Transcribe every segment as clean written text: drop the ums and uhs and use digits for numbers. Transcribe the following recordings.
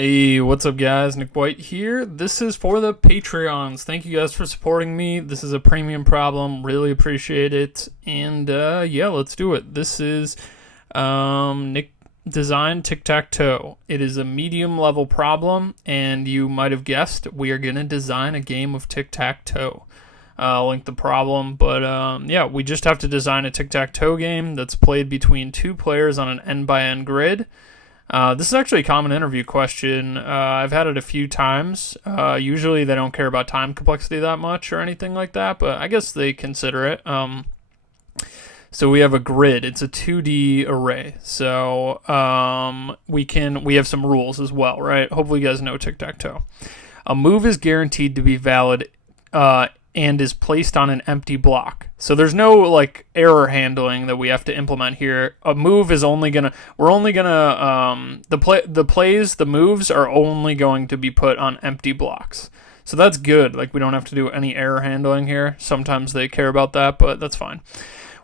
Hey, what's up guys? Nick White here. This is for the Patreons. Thank you guys for supporting me. This is a premium problem. Really appreciate it. And yeah, let's do it. This is Nick designed Tic-Tac-Toe. It is a medium level problem, and you might have guessed we are going to design a game of Tic-Tac-Toe. I'll link the problem, but yeah, we just have to design a Tic-Tac-Toe game that's played between two players on an n-by-n grid. This is actually a common interview question. I've had it a few times. Usually they don't care about time complexity that much or anything like that, but I guess they consider it. So we have a grid. It's a 2D array. So we have some rules as well, right? Hopefully you guys know tic-tac-toe. A move is guaranteed to be valid and is placed on an empty block. So there's no like error handling that we have to implement here. A move is the moves are only going to be put on empty blocks. So that's good. Like we don't have to do any error handling here. Sometimes they care about that, but that's fine.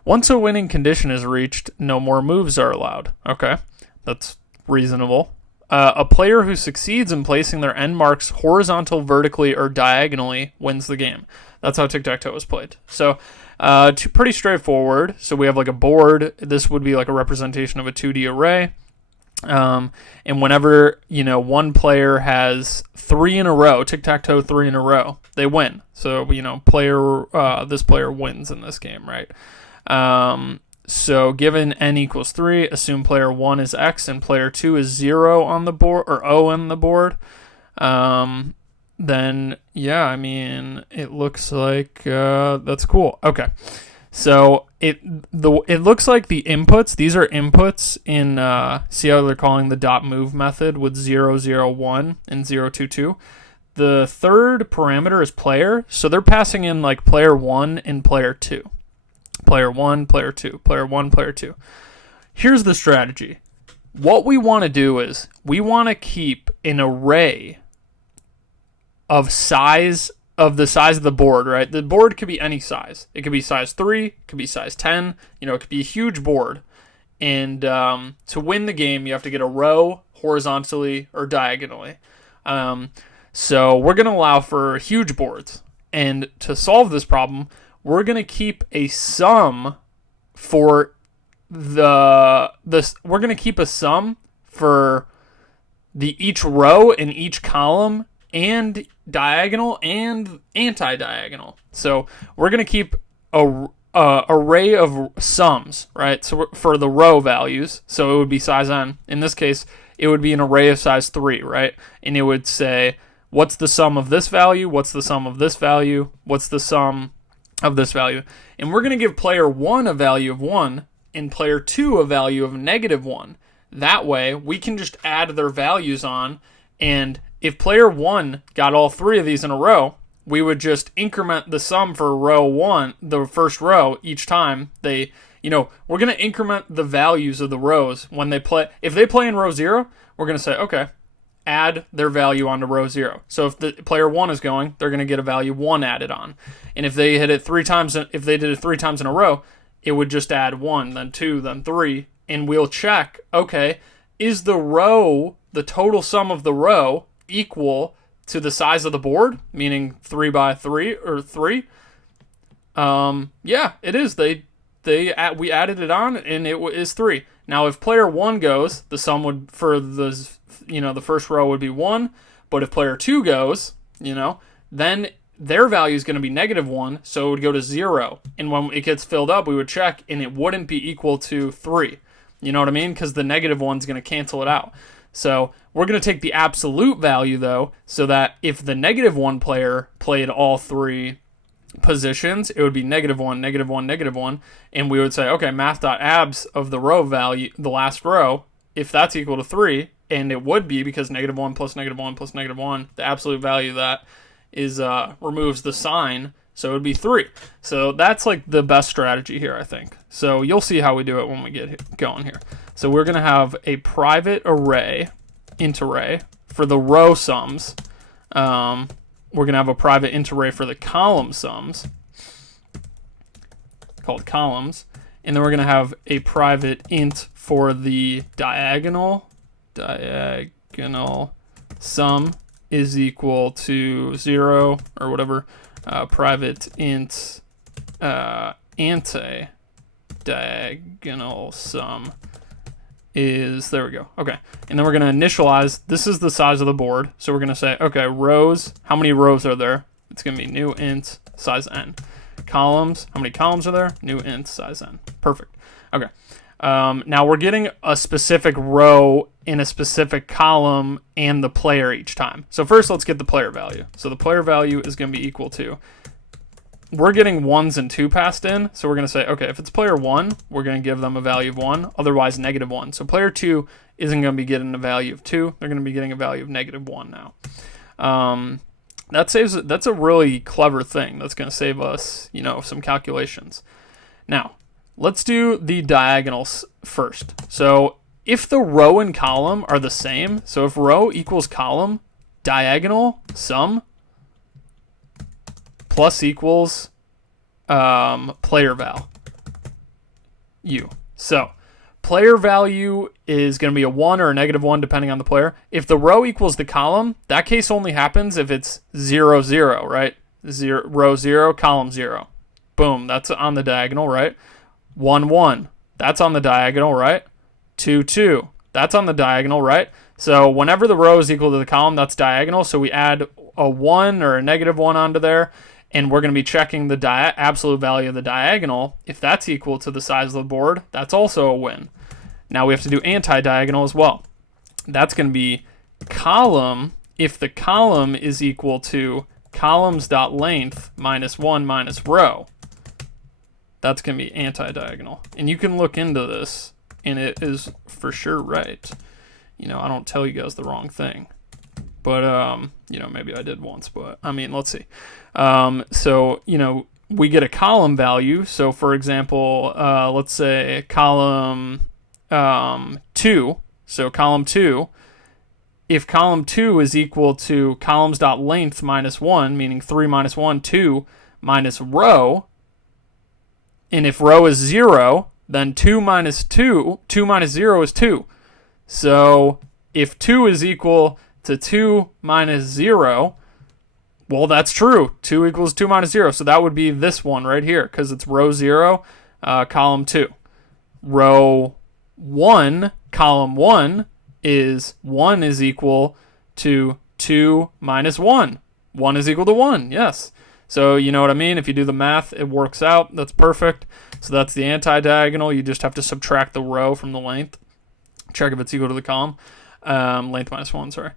Once a winning condition is reached, no more moves are allowed. Okay, that's reasonable. A player who succeeds in placing their end marks horizontal, vertically, or diagonally wins the game. That's how tic-tac-toe is played. So pretty straightforward. So we have like a board. This would be like a representation of a 2D array. And whenever, one player has 3 in a row, tic-tac-toe 3 in a row, they win. So, this player wins in this game, right? So given n equals 3, assume player 1 is x and player 2 is 0 on the board, or O on the board. Then, yeah, I mean, it looks like that's cool. Okay. So it looks like the inputs, these are inputs in, see how they're calling the dot move method with 0, 0, 1 and 0, 2, 2. The third parameter is player, so they're passing in like player 1 and player 2. Player 1, player 2, player 1, player 2. Here's the strategy. What we want to do is we want to keep an array of the size of the board, right? The board could be any size. It could be size 3, it could be size 10, it could be a huge board. And to win the game, you have to get a row horizontally or diagonally. So we're going to allow for huge boards. And to solve this problem, we're going to keep a sum for we're going to keep a sum for each row and each column and diagonal and anti-diagonal. So we're going to keep a array of sums, right? So for the row values, so it would be size n. In this case, it would be an array of size 3, right? And it would say, what's the sum of this value? What's the sum of this value? What's the sum of this value? And we're going to give player 1 a value of 1 and player 2 a value of -1. That way, we can just add their values on, and if player 1 got all 3 of these in a row, we would just increment the sum for row 1, the first row, each time we're going to increment the values of the rows when they play. If they play in row 0, we're going to say, okay, add their value onto row 0. So if the player 1 is going, they're going to get a value 1 added on. And if they hit it 3 times, if they did it 3 times in a row, it would just add 1, then 2, then 3, and we'll check, okay, is the total sum of the row equal to the size of the board, meaning 3 by 3 or 3? Yeah, it is. We added it on, and it is 3. Now, if player 1 goes, the sum would for the first row would be 1. But if player 2 goes, then their value is going to be -1, so it would go to 0. And when it gets filled up, we would check, and it wouldn't be equal to 3. You know what I mean? Because the -1's going to cancel it out. So we're going to take the absolute value, though, so that if the -1 player played all 3 positions, it would be -1, -1, -1, and we would say, okay, math.abs of the row value, the last row, if that's equal to 3, and it would be because -1 plus -1 plus -1, the absolute value of that is removes the sign, so it would be 3. So that's like the best strategy here, I think. So you'll see how we do it when we get going here. So we're going to have a private array, int array, for the row sums. We're going to have a private int array for the column sums, called columns. And then we're going to have a private int for the diagonal sum is equal to 0 or whatever. Private int anti-diagonal sum is, there we go. Okay, and then we're going to initialize, this is the size of the board. So we're going to say, okay, rows, how many rows are there? It's going to be new int size n. Columns, how many columns are there? New int size n. Perfect. Okay. Now we're getting a specific row in a specific column and the player each time. So first let's get the player value. So the player value is going to be equal to, we're getting 1s and 2 passed in. So we're going to say, okay, if it's player 1, we're going to give them a value of 1, otherwise -1. So player 2 isn't going to be getting a value of 2. They're going to be getting a value of -1 now. That's a really clever thing. That's going to save us, some calculations. Now, let's do the diagonals first. So if the row and column are the same, so if row equals column, diagonal sum plus equals player val u. So player value is going to be a 1 or a -1 depending on the player. If the row equals the column, that case only happens if it's 0, 0, right? Row 0, column 0. Boom, that's on the diagonal, right? 1, 1, that's on the diagonal, right? 2, 2, that's on the diagonal, right? So whenever the row is equal to the column, that's diagonal. So we add a 1 or a -1 onto there, and we're going to be checking the absolute value of the diagonal. If that's equal to the size of the board, that's also a win. Now we have to do anti-diagonal as well. That's going to be column, if the column is equal to columns.length -1 minus row. That's going to be anti-diagonal. And you can look into this, and it is for sure right. I don't tell you guys the wrong thing. But, maybe I did once, but, let's see. So, we get a column value. So, for example, let's say column 2. So, column 2, if column 2 is equal to columns.length -1, meaning 3 minus 1, 2, minus row, and if row is 0, then 2 minus 0 is 2. So if 2 is equal to 2 minus 0, well, that's true. 2 equals 2 minus 0. So that would be this one right here, because it's row 0, column 2. Row 1, column 1 is 1 is equal to 2 minus 1. 1 is equal to 1, yes. So you know what I mean? If you do the math, it works out. That's perfect. So that's the anti-diagonal. You just have to subtract the row from the length. Check if it's equal to the column. Length -1, sorry.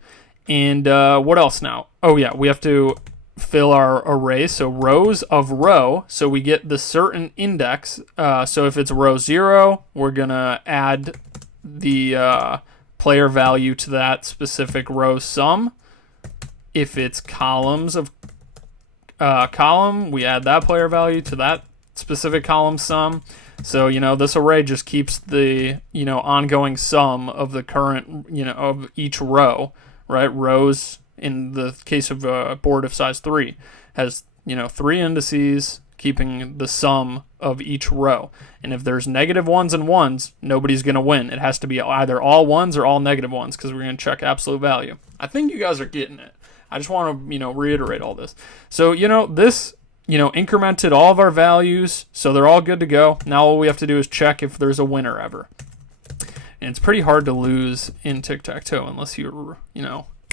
And what else now? Oh, yeah, we have to fill our array. So rows of row. So we get the certain index. So if it's row 0, we're going to add the player value to that specific row sum. If it's columns of column, we add that player value to that specific column sum. So, this array just keeps the, ongoing sum of the current, of each row, right? Rows, in the case of a board of size 3, has, 3 indices keeping the sum of each row. And if there's -1s and 1s, nobody's going to win. It has to be either all 1s or all -1s, because we're going to check absolute value. I think you guys are getting it. I just want to, reiterate all this. So, this, incremented all of our values, so they're all good to go. Now all we have to do is check if there's a winner ever. And it's pretty hard to lose in Tic-Tac-Toe unless you're,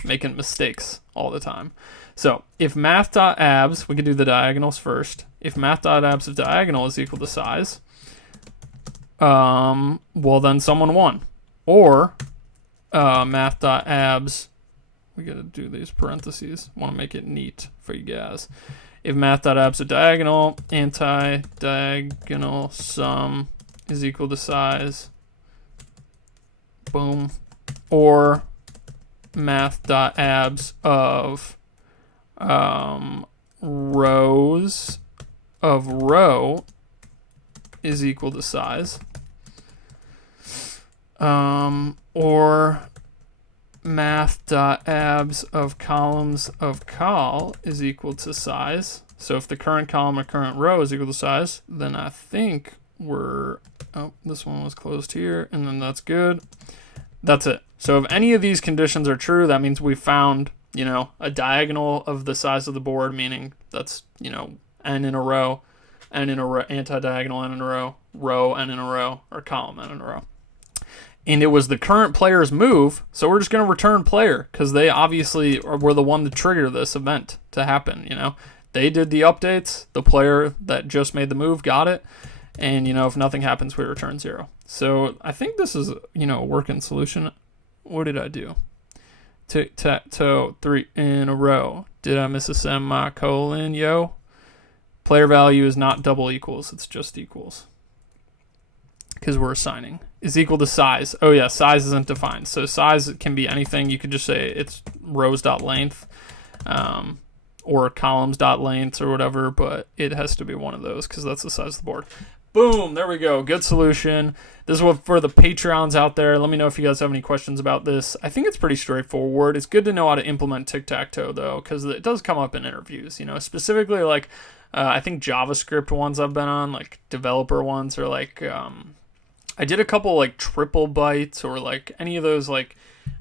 making mistakes all the time. So if math.abs, we can do the diagonals first. If math.abs of diagonal is equal to size, well, then someone won. Or math.abs, we got to do these parentheses. I want to make it neat for you guys. If math.abs of diagonal, anti-diagonal sum is equal to size, boom. Or math.abs of rows of row is equal to size. Or math.abs of columns of col is equal to size. So if the current column or current row is equal to size, then I think we're, oh, this one was closed here, and then that's good. That's it. So if any of these conditions are true, that means we found, you know, a diagonal of the size of the board, meaning that's, you know, n in a row, anti-diagonal n in a row n in a row, or column n in a row. And it was the current player's move, so we're just going to return player, because they obviously were the one to trigger this event to happen, you know. They did the updates, the player that just made the move got it, and, you know, if nothing happens, we return 0. So I think this is, you know, a working solution. What did I do? Tic-Tac-Toe, 3 in a row. Did I miss a semicolon, yo? Player value is not double equals, it's just equals. Because we're assigning. Is equal to size. Oh yeah, size isn't defined. So size can be anything. You could just say it's rows.length or columns.length or whatever, but it has to be one of those because that's the size of the board. Boom, there we go. Good solution. This is what for the Patreons out there. Let me know if you guys have any questions about this. I think it's pretty straightforward. It's good to know how to implement tic-tac-toe, though, because it does come up in interviews, you know, specifically like I think JavaScript ones I've been on, like developer ones, or like I did a couple like Triple Bytes or like any of those like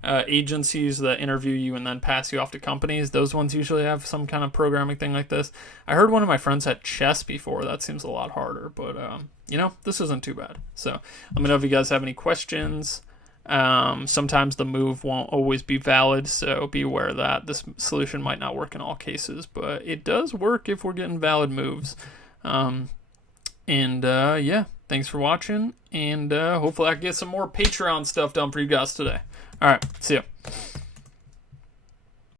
agencies that interview you and then pass you off to companies. Those ones usually have some kind of programming thing like this. I heard one of my friends had chess before. That seems a lot harder, but you know, this isn't too bad. So let me know if you guys have any questions. Sometimes the move won't always be valid, so be aware of that. This solution might not work in all cases, but it does work if we're getting valid moves. Yeah, thanks for watching, and hopefully I can get some more Patreon stuff done for you guys today. All right, see ya.